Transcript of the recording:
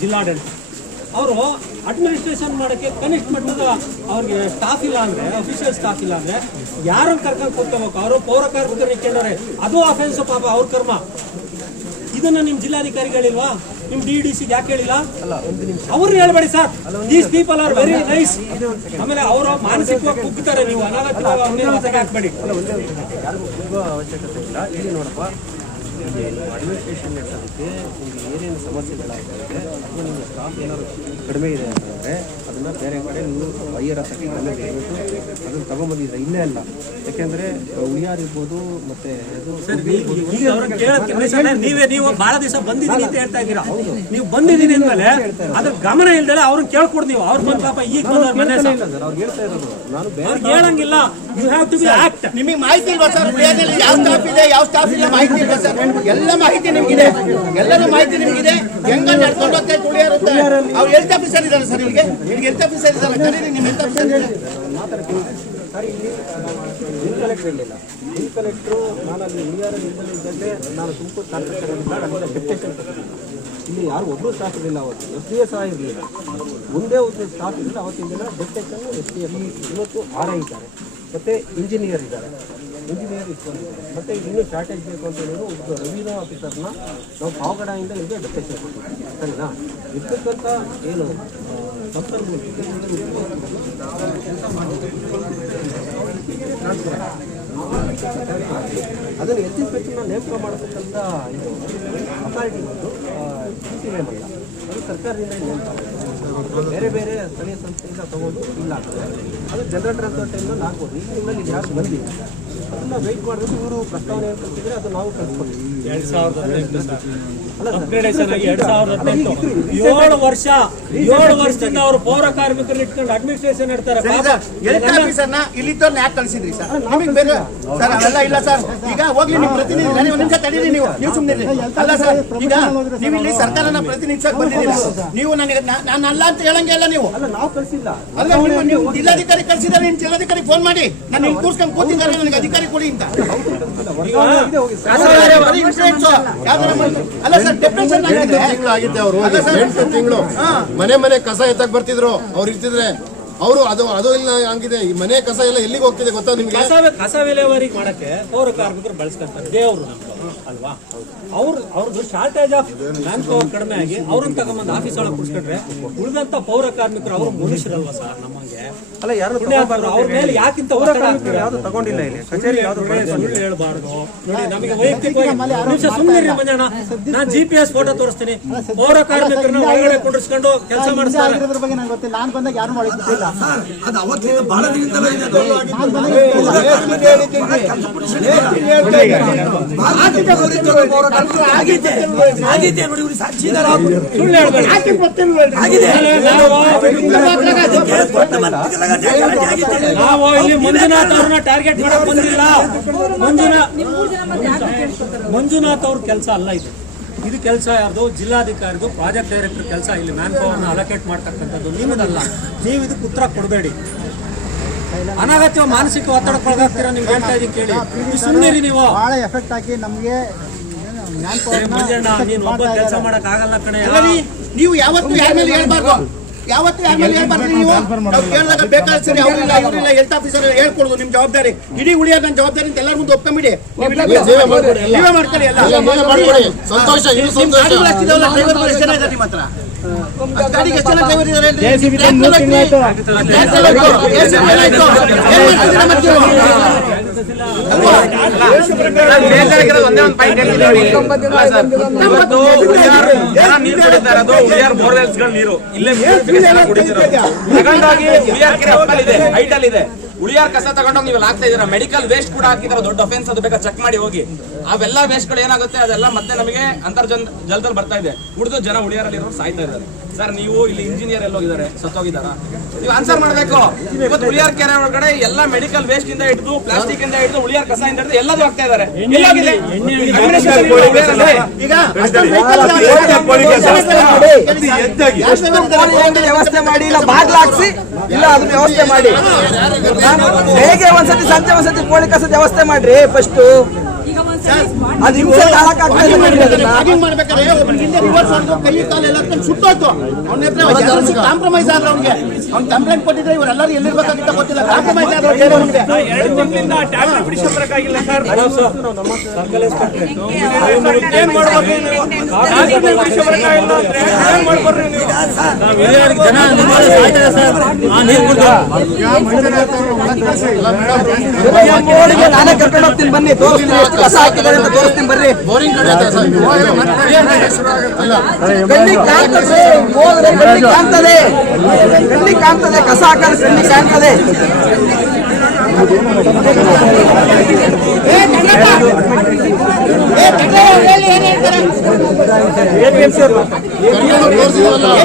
ಜಿಲ್ಲಾಡಳಿತ. ಅವರು ಅಡ್ಮಿನಿಸ್ಟ್ರೇಷನ್ ಮಾಡೋಕ್ಕೆ ಕನಿಷ್ಠ ಮಟ್ಟದ ಅವ್ರಿಗೆ ಸ್ಟಾಫ್ ಇಲ್ಲ ಅಂದರೆ ಅಫಿಷಿಯಲ್ ಸ್ಟಾಫ್ ಇಲ್ಲ ಅಂದ್ರೆ ಯಾರನ್ನು ಕರ್ಕೊಂಡು ಕೂತ್ಕೋಬೇಕು? ಅವರು ಪೌರ ಕಾರ್ಮಿಕರು ಕೇಳೋರೆ ಅದು ಅಫೆನ್ಸ್ ಪಾಪ ಅವ್ರ ಕರ್ಮ. ಇದನ್ನ ನಿಮ್ಮ ಜಿಲ್ಲಾಧಿಕಾರಿಗಳಿಲ್ವಾ? ನಿಮ್ ಡಿ ಡಿ ಸಿಗೆ ಯಾಕೆ ಹೇಳಿಲ್ಲ? ಅವ್ರನ್ನ ಹೇಳ್ಬೇಡಿ sir. These people are very nice ಆಮೇಲೆ ಅವರು ಮಾನಸಿಕವಾಗಿ ಕುಗ್ತಾರೆ ನೀವು. ಅನಾಗತ್ಯವಾಗಿ ಹಾಕ್ಬೇಡಿ ಅವಶ್ಯಕತೆ ಇಲ್ಲ. ಇಲ್ಲಿ ನೋಡಪ್ಪ ಇಲ್ಲಿ ಅಡ್ಮಿನಿಸ್ಟ್ರೇಷನ್ ನಡೆಸೋದಕ್ಕೆ ನಿಮಗೆ ಏನೇನು ಸಮಸ್ಯೆಗಳಾಗ್ತದೆ ಅಥವಾ ನಿಮ್ಮ ಸ್ಟಾಫ್ ಏನಾದ್ರು ಕಡಿಮೆ ಇದೆ ಅಂತಂದರೆ ಅದನ್ನು ಬೇರೆ ಕಡೆ ನೀವು ಹೈಯರ್ ಆಸಕ್ತಿ ಕಡಿಮೆ ಇರಬೇಕು. ಅದನ್ನು ತಗೊಂಬಂದಿದ್ರೆ ಇಲ್ಲೇ ಅಲ್ಲ. ಯಾಕೆಂದರೆ ಉಳಿಯಾರ್ ಇರ್ಬೋದು ಮತ್ತು ಇದು ನೀವೇ ನೀವು ಭಾಳ ದಿವಸ ಬಂದಿದ್ದೀನಿ ಅಂತ ಹೇಳ್ತಾ ಇದ್ದೀರಾ. ನೀವು ಬಂದಿದ್ದೀನಿ ಅಂದ್ಮೇಲೆ ಅದ್ರ ಗಮನ ಇಲ್ದಲೆ ಅವ್ರನ್ನ ಕೇಳ್ಕೊಡ್ತೀವಿ ಅವ್ರ ಬಂದ ಪಾಪ ಈಗ ಬಂದವ್ರ ಮನೆ ಸರ್. ಅವ್ರು ಹೇಳ್ತಾ ಇರೋದು. ನಾನು ಬೇರೆ ಹೇಳಂಗಿಲ್ಲ you have to be act ನಿಮಗೆ ಮಾಹಿತಿ ಇಲ್ವಾ ಸರ್? ಯಾವ ಸ್ಟಾಫ್ ಇದೆ ಯಾವ ಸ್ಟಾಫ್ ಇಲ್ಲ ಮಾಹಿತಿ ಇಲ್ವಾ ಸರ್? ಎಲ್ಲ ಮಾಹಿತಿ ನಿಮಗಿದೆ. ಎಲ್ಲರ ಮಾಹಿತಿ ನಿಮಗಿದೆ. ಹೆಂಗ ನಡ್ಕೊಂಡು ಅವ್ರು ಹೆಲ್ತ್ ಆಫೀಸರ್ ಇದ್ದಾರೆ ಸರ್ ಇವ್ರಿಗೆ ಹೆಲ್ತ್ ಆಫೀಸರ್ ಸರ್ ಕರೀರಿ ನಿಮ್ಗೆ ಇರಲಿಲ್ಲ ಬಿಲ್ ಕಲೆಕ್ಟ್ರು ನಾನು ನಾನು ಇಲ್ಲಿ ಯಾರು ಒಬ್ಬರು ಸ್ಟಾಫ್ ಇರಲಿಲ್ಲ ಅವತ್ತು ಎಸ್ ಡಿ ಎಸ್ ಸಹ ಇರಲಿಲ್ಲ ಒಂದೇ ಒಂದು ಸ್ಟಾಫ್ ಇರಲಿಲ್ಲ ಅವತ್ತಿನ ದಿನ ಡೆಪ್ಟೇಷನ್ ಎಸ್ ಡಿ ಎಫ್ ಇವತ್ತು ಆರ್ ಐ ಇದ್ದಾರೆ. ಮತ್ತು ಇಂಜಿನಿಯರ್ ಇದ್ದಾರೆ ಇಂಜಿನಿಯರ್ ಇಟ್ಕೊಂಡಿದ್ದಾರೆ ಮತ್ತು ಇನ್ನೂ ಶಾರ್ಟೇಜ್ ಬೇಕು ಅಂತ ಹೇಳಿದ್ರು ಒಬ್ಬ ರೆವಿನ್ಯೂ ಆಫೀಸರ್ನ ನಾವು ಪಾವಗಡದಿಂದ ಇಲ್ಲಿಗೆ ಡೆಪ್ಟೇಷನ್ ಕೊಟ್ಟಿದ್ದೀವಿ ಸರಿನಾ ಇರ್ತಕ್ಕಂಥ ಏನು ಅದನ್ನು ಎತ್ತಿ ಪೆಟ್ಟಿನ ನೇಮಕ ಮಾಡತಕ್ಕಂಥ ಇದು ಅಥಾರಿಟಿ ಬಂದು ಸಿ ನೇಮ್ ಅಲ್ಲ ಅದು ಸರ್ಕಾರದಿಂದ ನೇಮಕ ಬೇರೆ ಬೇರೆ ಸ್ಥಳೀಯ ಸಂಸ್ಥೆಯಿಂದ ತಗೊಂಡು ಇಲ್ಲ ಆಗ್ತದೆ ಅದು ಜನರೇಟರ್ ಅಂತ ಟೈಮ್ನಲ್ಲಿ ಆಗ್ಬೋದು ಈ ತಿಂಗಳಲ್ಲಿ ಯಾರು ಬಂದಿಲ್ಲ? ಅದನ್ನ ವೆಯ್ಟ್ ಮಾಡಬೇಕು. ಇವರು ಪ್ರಸ್ತಾವನೆ ಕಳಿಸಿದ್ರೆ ಅದು ನಾವು ಕಳ್ಸ್ಕೊಳ್ತೀವಿ. ಎರಡು ಸಾವಿರದ ಅಪ್ಗ್ರೇಡೇಷನ್ ಆಗಿ ಎರಡ್ ಸಾವಿರದ ಹದಿನೆಂಟು. ಏಳು ವರ್ಷ ಏಳು ವರ್ಷದಿಂದ ಅವರು ಪೌರ ಕಾರ್ಮಿಕರು ಇಟ್ಕೊಂಡು ಅಡ್ಮಿನಿಸ್ಟ್ರೇಷನ್ ಇಡ್ತಾರೆ. ಕಳಿಸಿದ್ರಿ ಸರ್? ನಿಮಗೆ ಬೇರೆ ಸರ್ ಅವೆಲ್ಲ ಇಲ್ಲ ಸರ್. ಈಗ ಹೋಗ್ಲಿ ನಿಮ್ಮ ಪ್ರತಿನಿಧಿ ನನಗೆ ಒಂದು ನಿಮಿಷ ತಡೀರಿ ನೀವು. ನೀವು ಸುಮ್ಮನೆ ಅಲ್ಲ ಸರ್ ಈಗ ನೀವು ಇಲ್ಲಿ ಸರ್ಕಾರನ ಪ್ರತಿನಿಧಿಸಕ್ ಬಂದಿದ್ದೀರಾ? ನೀವು ನನಗೆ ನಾನು ಅಲ್ಲ ಅಂತ ಹೇಳಂಗೆ ಇಲ್ಲ ನೀವು. ಅಲ್ಲ ನಾವು ಕಳಿಸಿಲ್ಲ. ಅಲ್ಲ ನೀವು ನೀವು ಜಿಲ್ಲಾಧಿಕಾರಿ ಕಳಿಸಿದ್ದಾರೆ ನಿಮ್ಮ ಜಿಲ್ಲಾಧಿಕಾರಿ ಫೋನ್ ಮಾಡಿ. ನಾನು ಇಲ್ಲಿ ಕೂರ್ಸ್ಕೊಂಡು ಕೂತಿದ್ದಾರೆ ನನಗೆ ಅಧಿಕಾರಿ ಕೊಡಿ ಅಂತ. ಅಲ್ಲ ಸರ್ ತಿಂಗಳು ಆಗಿದೆ? ತಿಂಗಳಾಗಿದ್ದೆ ಅವರು? ಎಂಟು ತಿಂಗಳು. ಮನೆ ಮನೆ ಕಸ ಎತ್ತಕ್ ಬರ್ತಿದ್ರು. ಅವ್ರು ಇರ್ತಿದ್ರೆ ಅವರು ಅದು ಅದು ಇಲ್ಲ ಹಂಗಿದೆ. ಈ ಮನೆ ಕಸ ಎಲ್ಲ ಎಲ್ಲಿಗೆ ಹೋಗ್ತಿದೆ ಗೊತ್ತಾ ನಿಮ್ಗೆ? ಕಸ ಕಸ ವಿಲೇವಾರಿ ಮಾಡಕ್ಕೆ ಪೌರ ಕಾರ್ಮಿಕರು ಬಳಸ್ಕೊಂತಾರೆ. ದೇವರು ಅಲ್ವಾ? ಅವ್ರು ಅವ್ರದ್ದು ಶಾರ್ಟೇಜ್ ಆಫ್ ಮ್ಯಾನ್ ಪವರ್ ಕಡಿಮೆ ಆಗಿ ಅವ್ರನ್ನ ತಗೊಂಬಂದು ಆಫೀಸ್ ಒಳಗೆ ಕುಡ್ಸ್ಕೊಂಡ್ರೆ ಉಳಿದಂತ ಪೌರ ಕಾರ್ಮಿಕರು ಅವರು ಮನುಷ್ಯರಲ್ವಾ ಸರ್ ನಮಗೆ? ಅಲ್ಲ ಯಾರು ಅವ್ರ ಮೇಲೆ ಯಾಕಿಂತ ಪೌರ ಕಾರ್ಮಿಕರು ಯಾವ್ದು ತಗೊಂಡಿಲ್ಲ ಇಲ್ಲಿ? ಕಚೇರಿ ಯಾವ್ದು ಸುಳ್ಳು ಹೇಳ್ಬಾರ್ದು. ನೋಡಿ ನಮಗೆ ವೈಯಕ್ತಿಕವಾಗಿ ಸುಮ್ಮನೆ ಮಂಜಣ್ಣ. ನಾನು ಜಿ ಪಿ ಎಸ್ ಫೋಟೋ ತೋರಿಸ್ತೀನಿ. ಪೌರ ಕಾರ್ಮಿಕರನ್ನ ಒಳಗಡೆ ಕುಡಿಸ್ಕೊಂಡು ಕೆಲಸ ಮಾಡಿಸ್ತಾರೆ ಬಗ್ಗೆ ನಂಗೆ ಗೊತ್ತಿಲ್ಲ. ನಾನು ಬಂದಾಗ ಯಾರು ಮಾಡಿ ಗೊತ್ತಿಲ್ಲ ಅದು ಅವತ್ತಿಂದ ಬಹಳ ಇಲ್ಲಿ ಮಂಜುನಾಥ್ ಅವ್ರನ್ನ ಟಾರ್ಗೆಟ್ ಮಾಡಕ್ ಬಂದಿಲ್ಲ ಮಂಜುನಾಥ್ ಮಂಜುನಾಥ್ ಅವ್ರ ಕೆಲಸ ಅಲ್ಲ ಇದು ಇದು ಕೆಲಸ ಯಾರ್ದು? ಜಿಲ್ಲಾಧಿಕಾರಿದು ಪ್ರಾಜೆಕ್ಟ್ ಡೈರೆಕ್ಟರ್ ಕೆಲಸ. ಇಲ್ಲಿ ಮ್ಯಾನ್ ಪವರ್ನ ಅಲೋಕೇಟ್ ಮಾಡ್ತಕ್ಕಂಥದ್ದು ನಿಮ್ಮದಲ್ಲ. ನೀವು ಇದಕ್ಕೆ ಉತ್ತರ ಕೊಡಬೇಡಿ. ಅನಗತ್ಯ ಮಾನಸಿಕ ಒತ್ತಡಕ್ಕೆ ಒಳಗಾಗ್ತೀರಾ ನೀವು ಹೇಳ್ತಾ ಇದೀನಿ ಕೇಳಿ. ಸುಮ್ಮನೆ ನೀವು. ಬಹಳ ಎಫೆಕ್ಟ್ ಹಾಕಿ ನಮಗೆ ನೀನು ಒಬ್ಬ ಕೆಲಸ ಮಾಡಕ್ ಆಗಲ್ಲ ಕಣೆ. ನೀವು ಯಾವತ್ತೂ ಯಾರ ಮೇಲೆ ಹೇಳ್ಬಾರ್ದು. ಯಾವತ್ತು ಯಾರ ಮೇಲೆ ಹೇಳ್ಬಾರ್ದು ನೀವು? ನಾವು ಕೇಳಿದಾಗ ಬೇಕಾದ್ರೆ ಸರಿ ಅವ್ರಿಲ್ಲ ಇವರಿಲ್ಲ ಹೆಲ್ತ್ ಆಫೀಸರ್ ಹೇಳ್ಕೊಡುದು ನಿಮ್ ಜವಾಬ್ದಾರಿ. ಇಡೀ ಉಳಿಯೋದು ನನ್ನ ಜವಾಬ್ದಾರಿ ಅಂತ ಎಲ್ಲರ ಮುಂದೆ ಒಪ್ಕೊಂಬಿಡಿ. ನೀವೇ ಮಾಡ್ಕೊಳ್ಳಿ ಎಲ್ಲ. ಸಂತೋಷ ಡ್ರೈವರ್ಗಳು ಎಷ್ಟು ಜನ ಇದ್ದಾರೆ ನಿಮ್ಮ ಹತ್ರ? ಗಾಡಿಗೆ ಎಷ್ಟು ಜನ ಡ್ರೈವರ್ ಇದ್ದಾರೆ? ಒಂದೇ ಒಂದು ಪಾಯಿಂಟ್ ಕುಡಿತಾ ಇರೋದು ಉಳಿಯಾರ್ ನೀರು. ಇಲ್ಲೇ ತಗೊಂಡೋಗಿ ಉಳಿಯಾರ್ ಕೆರೆ ಇದೆ ಹೈಟ್ ಅಲ್ಲಿ ಇದೆ ಉಳಿಯಾರ್ ಕಸ ತಗೊಂಡೋಗಿ ನೀವು ಹಾಕ್ತಾ ಇದೀರಾ ಮೆಡಿಕಲ್ ವೇಸ್ಟ್ ಕೂಡ ಹಾಕಿದಾರೆ ದೊಡ್ಡ ಅಫೆನ್ಸ್ ಅದು ಬೇಕಾ ಚೆಕ್ ಮಾಡಿ ಹೋಗಿ ಅವೆಲ್ಲ ವೇಸ್ಟ್ಗಳು ಏನಾಗುತ್ತೆ ಅದೆಲ್ಲ ಮತ್ತೆ ನಮಗೆ ಅಂತರ್ಜನ್ ಜಲದಲ್ಲಿ ಬರ್ತಾ ಇದೆ ಉಳಿದು ಜನ ಉಳಿಯಾರಲ್ಲಿ ಇರೋರು ಸಾಯ್ತಾ ಇದ್ದಾರೆ ಸರ್ ನೀವು ಇಲ್ಲಿ ಇಂಜಿನಿಯರ್ ಎಲ್ಲೋಗಿದ್ದಾರೆ ಸತ್ತೋಗಿದಾರ ನೀವು ಆನ್ಸರ್ ಮಾಡಬೇಕು ಇವತ್ತು ಉಳಿಯಾರ್ ಕೆರೆ ಒಳಗಡೆ ಎಲ್ಲ ಮೆಡಿಕಲ್ ವೇಸ್ಟ್ ಇಂದ ಹಿಡಿದು ಪ್ಲಾಸ್ಟಿಕ್ ಇಂದ ಹಿಡಿದು ಉಳಿಯಾರ್ ಕಸ ಇಂದ ಹಿಡಿದು ಎಲ್ಲದೂ ಆಗ್ತಾ ಇದ್ದಾರೆ ಎಲ್ಲೋಗಿದೆ ವ್ಯವಸ್ಥೆ ಮಾಡಿ, ಇಲ್ಲ ಬಾಗ್ಲ ಹಾಕ್ಸಿ, ಇಲ್ಲ ಅದನ್ನ ವ್ಯವಸ್ಥೆ ಮಾಡಿ. ಹೇಗೆ ಒಂದ್ಸತಿ ಸಂಜೆ ಒಂದ್ಸತಿ ಕೋಳಿ ಕಸದ ವ್ಯವಸ್ಥೆ ಮಾಡ್ರಿ ಫಸ್ಟ್ ಅದು ಹಿಂಸೆ ಕಾಂಪ್ರಮೈಸ್ ಆದ್ರೆ ಅವ್ನಿಗೆ ಅವ್ನು ಕಂಪ್ಲೇಂಟ್ ಕೊಟ್ಟಿದ್ರೆ ಇವರೆಲ್ಲರೂ ಎಲ್ಲಿರ್ಬೇಕಾಗಿತ್ತ ಗೊತ್ತಿಲ್ಲ ಕಾಂಪ್ರಮೈಸ್ ಆದ್ರೆ ನಾನೇ ಕರ್ಕೊಂಡು ಹೋಗ್ತೀನಿ ಬನ್ನಿ ತೋರಿಸ್ತೀನಿ ಎಷ್ಟು ಕಸ ಹಾಕಿದ್ದಾರೆ ಅಂತ ತೋರಿಸ್ತೀನಿ ಬರ್ರಿ. ಬೋರಿಂಗ್ ಕಣ್ಣಿಗೆ ಕಾಣ್ತದೆ ಹೋದ್ರೆ ಕಣ್ಣಿಗೆ ಕಾಣ್ತದೆ. ಕಣ್ಣಿಗೆ ಕಾಣ್ತದೆ ಕಸ ಹಾಕಿದ್ರೆ ಕಣ್ಣಿಗೆ ಕಾಣ್ತದೆ. ಏ, ತಗೊಳ್ಳಿ,